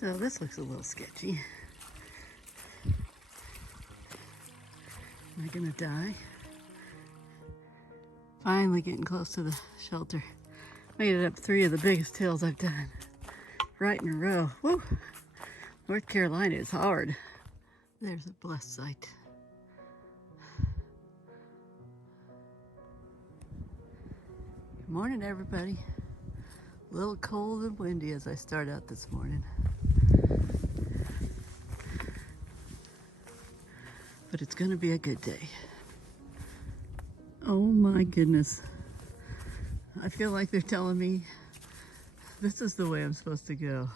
So this looks a little sketchy. Am I gonna die? Finally getting close to the shelter. Made it up 3 of the biggest hills I've done. Right in a row. Woo! North Carolina is hard. There's a blessed sight. Good morning, everybody. A little cold and windy as I start out this morning. But it's gonna be a good day. Oh my goodness. I feel like they're telling me this is the way I'm supposed to go.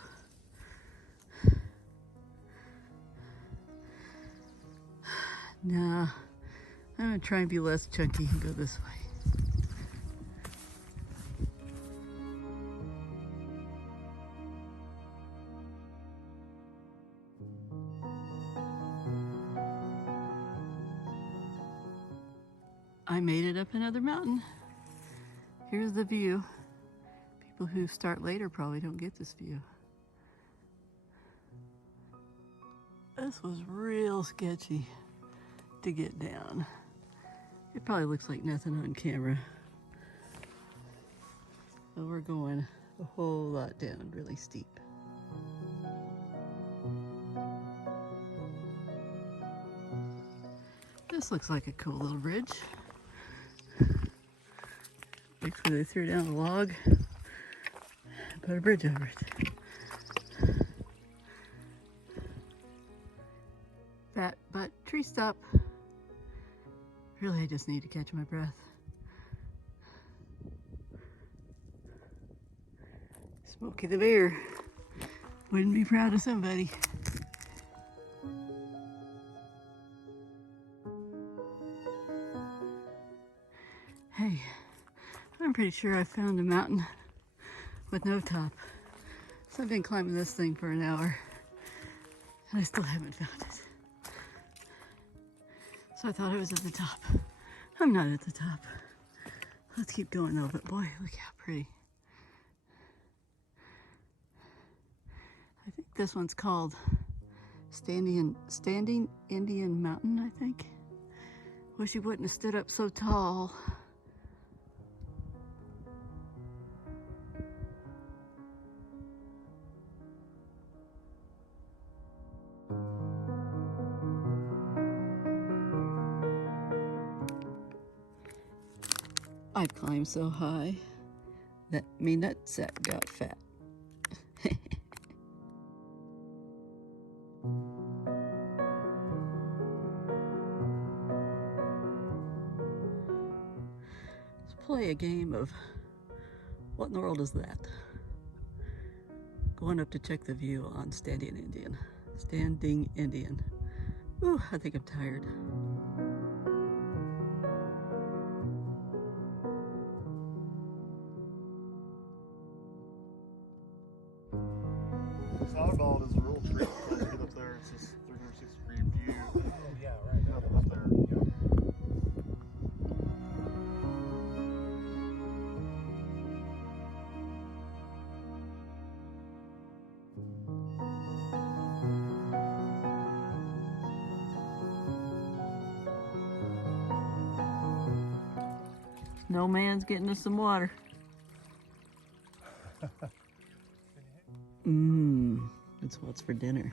Nah, I'm gonna try and be less chunky and go this way. I made it up another mountain. Here's the view. People who start later probably don't get this view. This was real sketchy to get down. It probably looks like nothing on camera. But we're going a whole lot down, really steep. This looks like a cool little bridge. Basically, they threw down a log and put a bridge over it. But tree stop. Really, I just need to catch my breath. Smokey the Bear wouldn't be proud of somebody. Hey, I'm pretty sure I found a mountain with no top. So I've been climbing this thing for an hour and I still haven't found it. So I thought I was at the top. I'm not at the top. Let's keep going though, but boy, look how pretty. I think this one's called Standing Indian Mountain, I think. Wish he wouldn't have stood up so tall. I've climbed so high that me nutsack got fat. Let's play a game of what in the world is that? Going up to check the view on Standing Indian. Standing Indian. Ooh, I think I'm tired. Snowball is a real treat. You get up there, it's just 360-degree view. Oh, yeah, right. Nothing up there. Snowman's getting us some water. That's what's for dinner.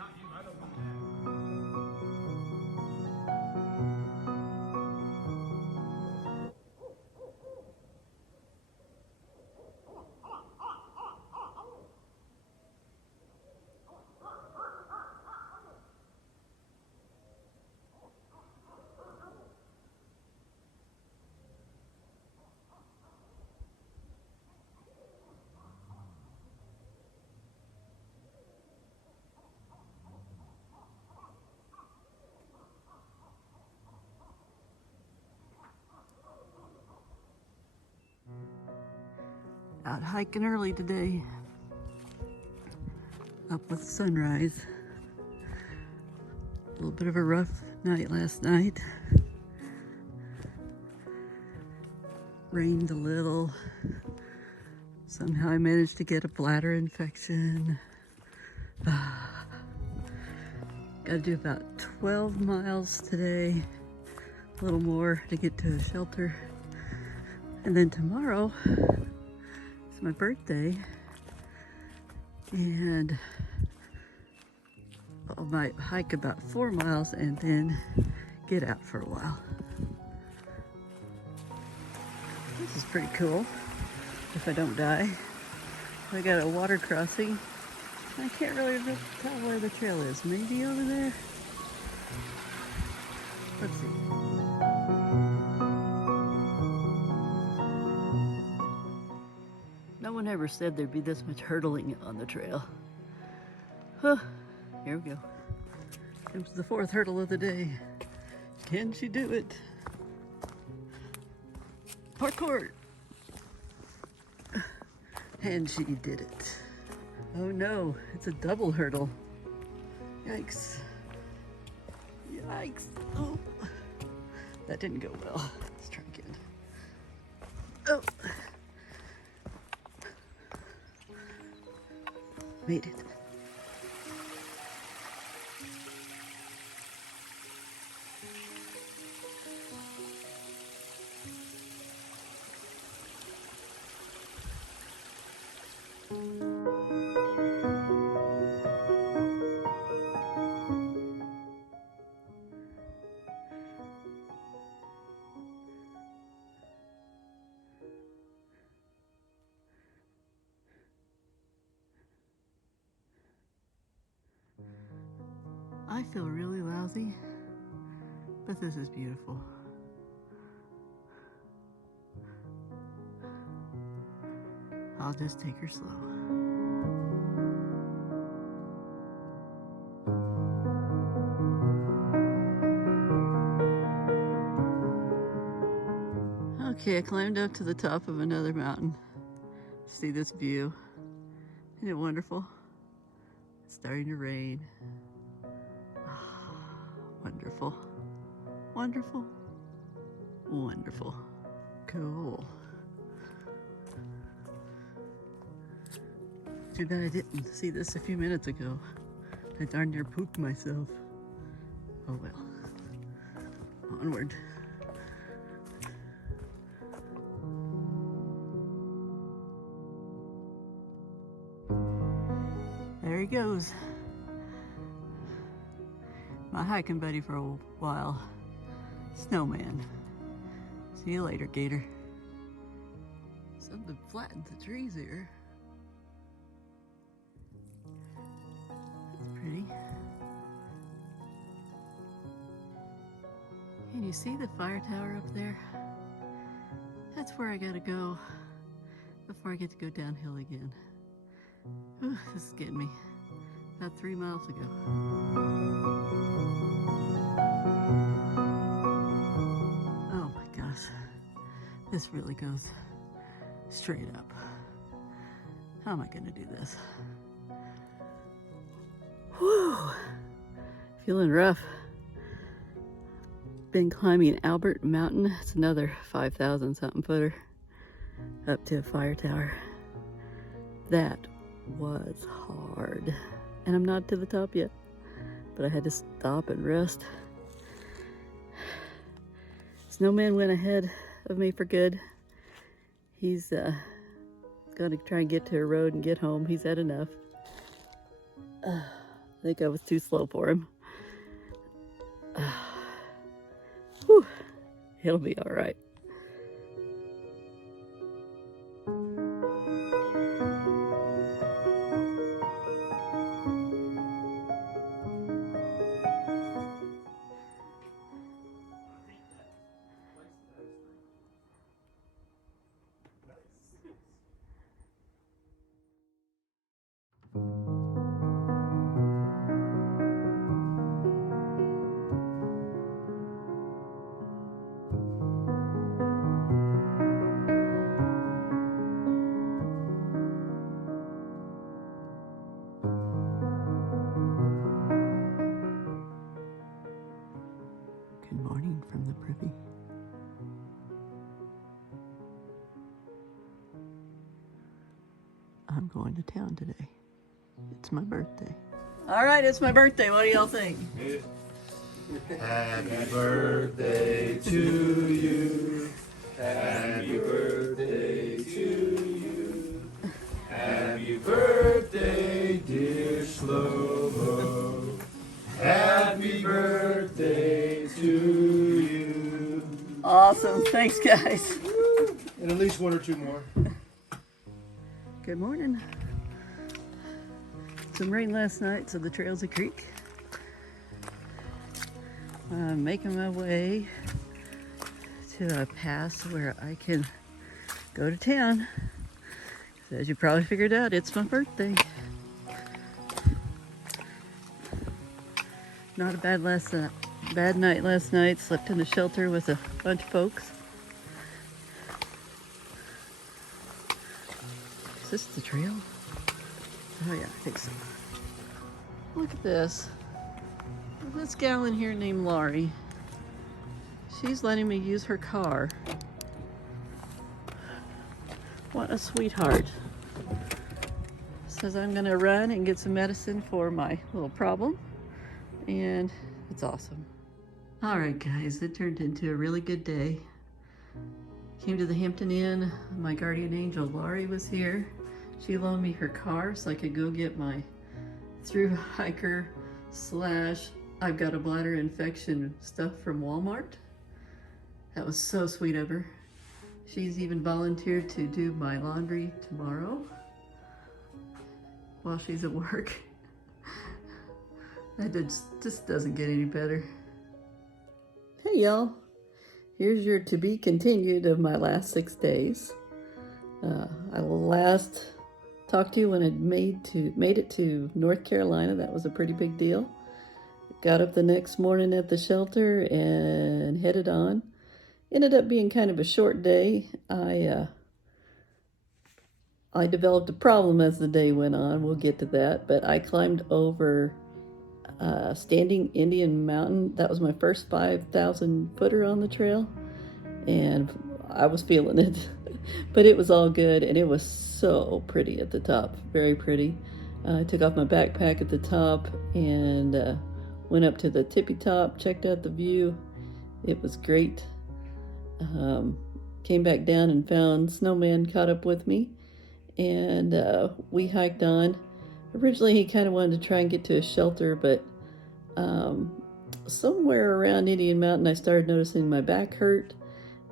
Out hiking early today. Up with sunrise. A little bit of a rough night last night. Rained a little. Somehow I managed to get a bladder infection. Gotta do about 12 miles today, a little more to get to a shelter. And then tomorrow is my birthday, and I might hike about 4 miles and then get out for a while. This is pretty cool, if I don't die. I got a water crossing. I can't really tell where the trail is. Maybe over there? Let's see. No one ever said there'd be this much hurdling on the trail. Huh, here we go. It was the 4th hurdle of the day. Can she do it? Parkour! And she did it. Oh no, it's a double hurdle. Yikes. Yikes. Oh, that didn't go well. Let's try again. Oh. Made it. I feel really lousy, but this is beautiful. I'll just take her slow. Okay, I climbed up to the top of another mountain. See this view? Isn't it wonderful? It's starting to rain. Wonderful. Wonderful. Wonderful. Cool. Too bad I didn't see this a few minutes ago. I darn near pooped myself. Oh well. Onward. There he goes. My hiking buddy for a while. Snowman. See you later, Gator. Something flattened the trees here. That's pretty. Can you see the fire tower up there? That's where I gotta go before I get to go downhill again. Ooh, this is getting me. About 3 miles ago. Oh my gosh. This really goes straight up. How am I gonna do this? Whew. Feeling rough. Been climbing Albert Mountain. It's another 5,000 something footer up to a fire tower. That was hard. And I'm not to the top yet, but I had to stop and rest. Snowman went ahead of me for good. He's gonna try and get to a road and get home. He's had enough. I think I was too slow for him. Whew. It'll be all right. Good morning from the privy. I'm going to town today. It's my birthday. All right, it's my birthday. What do y'all think? Happy birthday to you. Happy birthday to you. Happy birthday, dear SlowMO. Happy birthday to you. Awesome. Thanks, guys. And at least one or two more. Good morning. Some rain last night, so the trail's a creek. I'm making my way to a pass where I can go to town. As you probably figured out, it's my birthday. Not a bad night last night. Slept in the shelter with a bunch of folks. Is this the trail? Oh yeah, I think so. Look at this. This gal in here named Laurie. She's letting me use her car. What a sweetheart. Says I'm gonna run and get some medicine for my little problem. And it's awesome. All right, guys, it turned into a really good day. Came to the Hampton Inn. My guardian angel, Laurie, was here. She loaned me her car so I could go get my through hiker / I've got a bladder infection stuff from Walmart. That was so sweet of her. She's even volunteered to do my laundry tomorrow while she's at work. That just doesn't get any better. Hey y'all, here's your to be continued of my last 6 days. I last talked to you when I made it to North Carolina. That was a pretty big deal. Got up the next morning at the shelter and headed on. Ended up being kind of a short day. I developed a problem as the day went on. We'll get to that. But I climbed over Standing Indian Mountain. That was my first 5,000 footer on the trail. And I was feeling it. But it was all good. And it was so pretty at the top. Very pretty. I took off my backpack at the top and went up to the tippy top, checked out the view. It was great. Came back down and found Snowman caught up with me, and we hiked on. Originally, he kind of wanted to try and get to a shelter, but somewhere around Indian Mountain, I started noticing my back hurt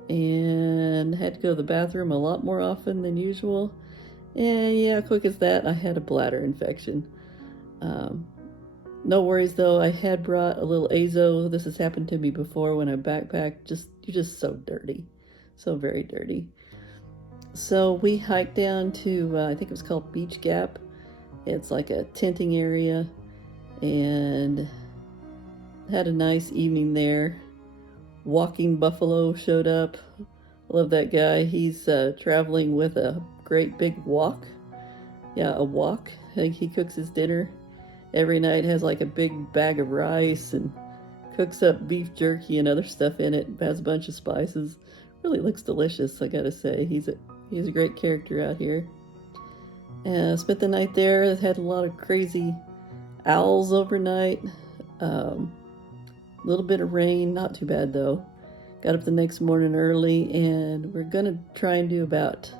and had to go to the bathroom a lot more often than usual. And yeah, quick as that, I had a bladder infection. No worries though, I had brought a little azo. This has happened to me before when I backpack. You're just so dirty. So very dirty. So we hiked down to, I think it was called Beach Gap. It's like a tenting area, and had a nice evening there. Walking Buffalo showed up. I love that guy. He's traveling with a great big wok. Yeah, a wok. He cooks his dinner every night, has like a big bag of rice and cooks up beef jerky and other stuff in it. Has a bunch of spices. Really looks delicious, I gotta say. He's a great character out here. Spent the night there. Had a lot of crazy owls overnight. A little bit of rain, not too bad though. Got up the next morning early, and we're gonna try and do about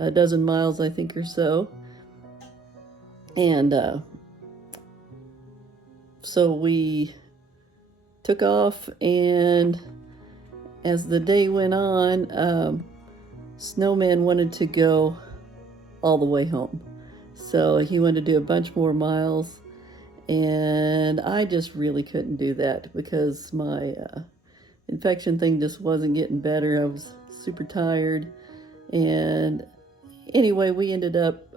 a dozen miles, I think, or so. And so we took off, and as the day went on, Snowman wanted to go all the way home. So he wanted to do a bunch more miles, and I just really couldn't do that because my infection thing just wasn't getting better. I was super tired, and anyway, we ended up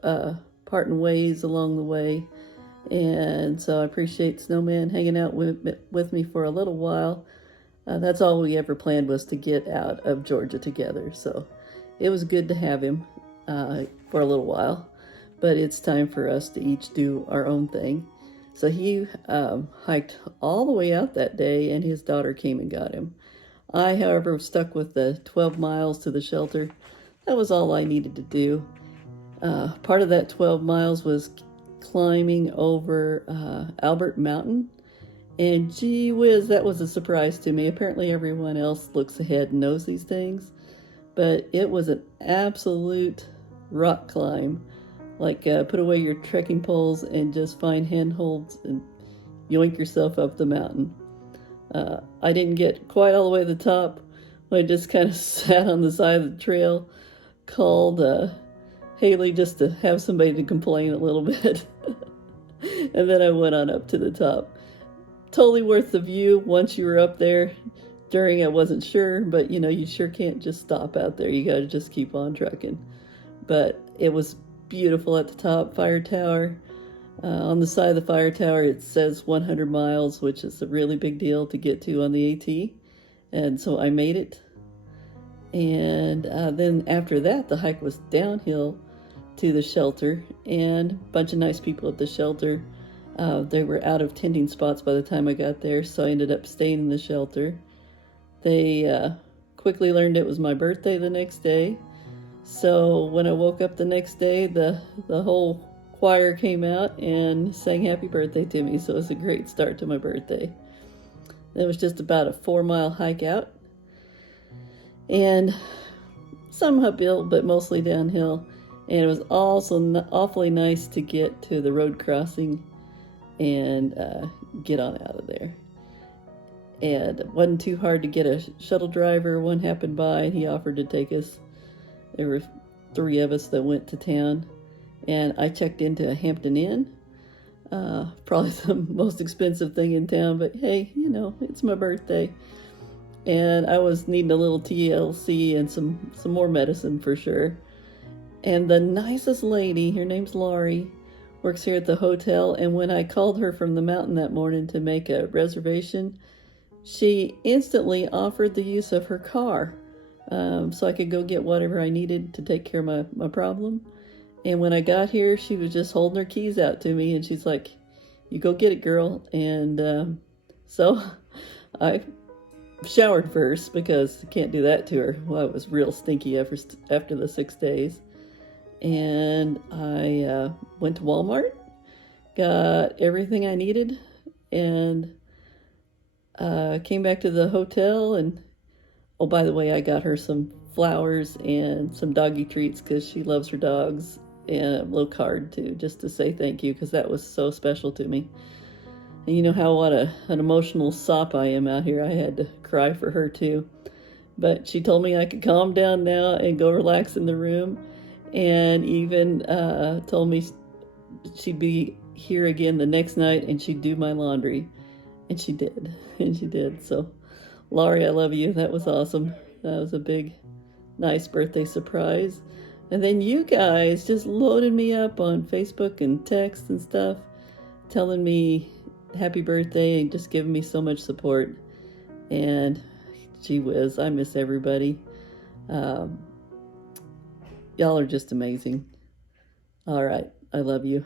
parting ways along the way. And so I appreciate Snowman hanging out with me for a little while. That's all we ever planned, was to get out of Georgia together. So it was good to have him for a little while. But it's time for us to each do our own thing. So he hiked all the way out that day, and his daughter came and got him. I, however, was stuck with the 12 miles to the shelter. That was all I needed to do. Part of that 12 miles was climbing over Albert Mountain. And gee whiz, that was a surprise to me. Apparently everyone else looks ahead and knows these things, but it was an absolute rock climb. Like put away your trekking poles and just find handholds and yoink yourself up the mountain. I didn't get quite all the way to the top. I just kind of sat on the side of the trail, called Haley just to have somebody to complain a little bit. And then I went on up to the top. Totally worth the view once you were up there. During, I wasn't sure, but you know, you sure can't just stop out there. You got to just keep on trucking. But it was beautiful at the top. Fire tower. On the side of the fire tower, it says 100 miles, which is a really big deal to get to on the AT. And so I made it. And then after that, the hike was downhill to the shelter, and a bunch of nice people at the shelter. They were out of tending spots by the time I got there, so I ended up staying in the shelter. They quickly learned it was my birthday the next day, so when I woke up the next day, the whole choir came out and sang happy birthday to me, so it was a great start to my birthday. It was just about a 4-mile hike out, and some uphill, but mostly downhill. And it was also awfully nice to get to the road crossing and get on out of there. And it wasn't too hard to get a shuttle driver. One happened by and he offered to take us. There were 3 of us that went to town, and I checked into a Hampton Inn. Probably the most expensive thing in town, but hey, you know, it's my birthday. And I was needing a little TLC and some more medicine for sure. And the nicest lady, her name's Laurie, works here at the hotel, and when I called her from the mountain that morning to make a reservation, she instantly offered the use of her car, so I could go get whatever I needed to take care of my problem. And when I got here, she was just holding her keys out to me, and she's like, "You go get it, girl." And so I showered first, because I can't do that to her. Well, I was real stinky after the 6 days. And I went to Walmart, got everything I needed, and came back to the hotel. And oh, by the way, I got her some flowers and some doggy treats because she loves her dogs, and a little card too, just to say thank you, because that was so special to me. And you know what an emotional sop I am out here. I had to cry for her too, but she told me I could calm down now and go relax in the room. And even told me she'd be here again the next night and she'd do my laundry. And she did. And she did. So, Laurie, I love you. That was awesome. That was a big, nice birthday surprise. And then you guys just loaded me up on Facebook and text and stuff, telling me happy birthday and just giving me so much support. And gee whiz, I miss everybody. Y'all are just amazing. All right. I love you.